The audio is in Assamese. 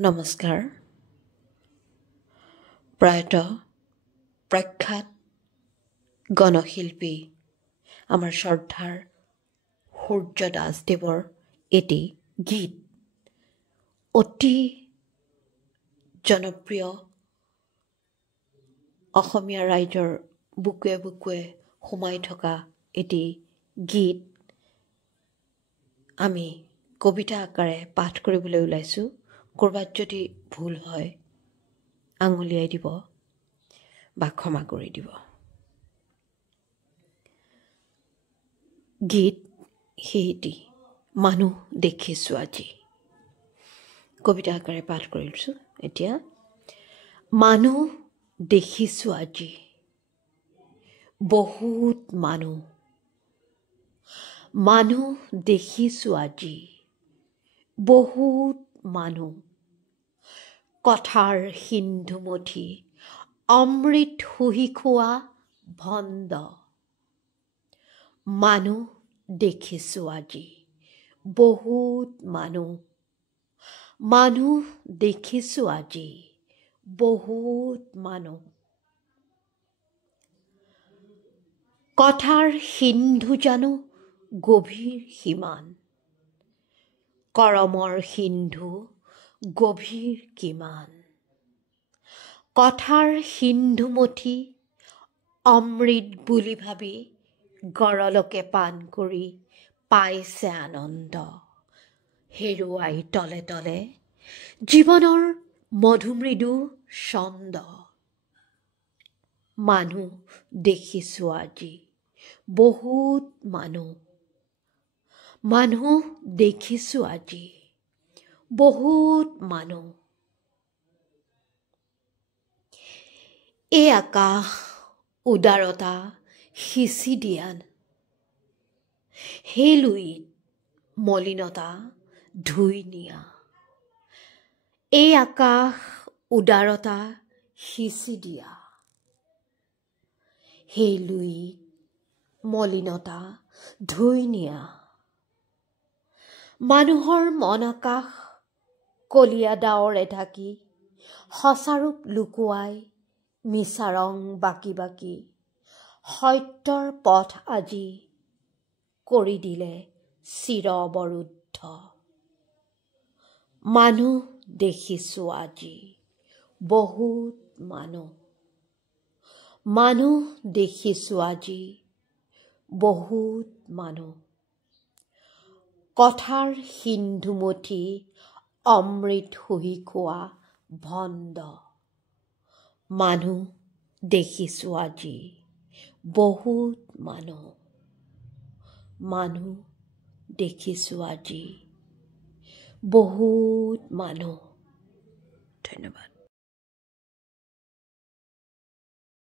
নমস্কাৰ। প্ৰখ্যাত গণশিল্পী আমাৰ শ্ৰদ্ধাৰ সূৰ্য দাসদেৱৰ এটি গীত অতি জনপ্ৰিয়, অসমীয়া ৰাইজৰ বুকুৱে বুকুৱে সোমাই থকা এটি গীত আমি কবিতা আকাৰে পাঠ কৰিবলৈ ওলাইছোঁ। ক'ৰবাত যদি ভুল হয় আঙুলিয়াই দিব বা ক্ষমা কৰি দিব। গীত সেইটি মানুহ দেখিছোঁ আজি। কবিতা আকাৰে পাঠ কৰিছোঁ এতিয়া। মানুহ দেখিছোঁ আজি, বহুত মানুহ। মানুহ দেখিছোঁ আজি, বহুত মানুহ। কথাৰ সিন্ধুমথি অমৃত শুহি খোৱা ভণ্ড। মানুহ দেখিছোঁ আজি, বহুত মানুহ। মানুহ দেখিছোঁ আজি, বহুত মানুহ। কথাৰ সিন্ধু জানো গভীৰ সিমান, কৰমৰ সিন্ধু গভীৰ কিমান। কথাৰ সিন্ধুমথি অমৃত বুলি ভাবি গৰলকে পান কৰি পাইছে আনন্দ। হেৰুৱাই তলে তলে জীৱনৰ মধুমৃদু ছন্দ। মানুহ দেখিছোঁ আজি, বহুত মানুহ। মানুহ দেখিছোঁ আজি, বহুত মানুহ। এই আকাশ উদাৰতা সিঁচি দিয়ান, সেই লুইত মলিনতা ধুই নিয়া। এই আকাশ উদাৰতা সিঁচি দিয়া, সেই লুইত মলিনতা ধুই নিয়া। মানুহৰ মন আকাশ কলীয়া ডাৱৰে ঢাকি সঁচাৰূপ লুকুৱাই মিছা ৰং বাকি বাকি সত্যৰ পথ আজি কৰি দিলে চিৰ অৱৰুদ্ধ। মানুহ দেখিছোঁ আজি, বহুত মানুহ। মানুহ দেখিছোঁ আজি, বহুত মানুহ। কথাৰ সিন্ধুমথি অমৃত শুহি খোৱা ভণ্ড। মানুহ দেখিছোঁ আজি, বহুত মানুহ। মানুহ দেখিছোঁ আজি, বহুত মানুহ। ধন্যবাদ।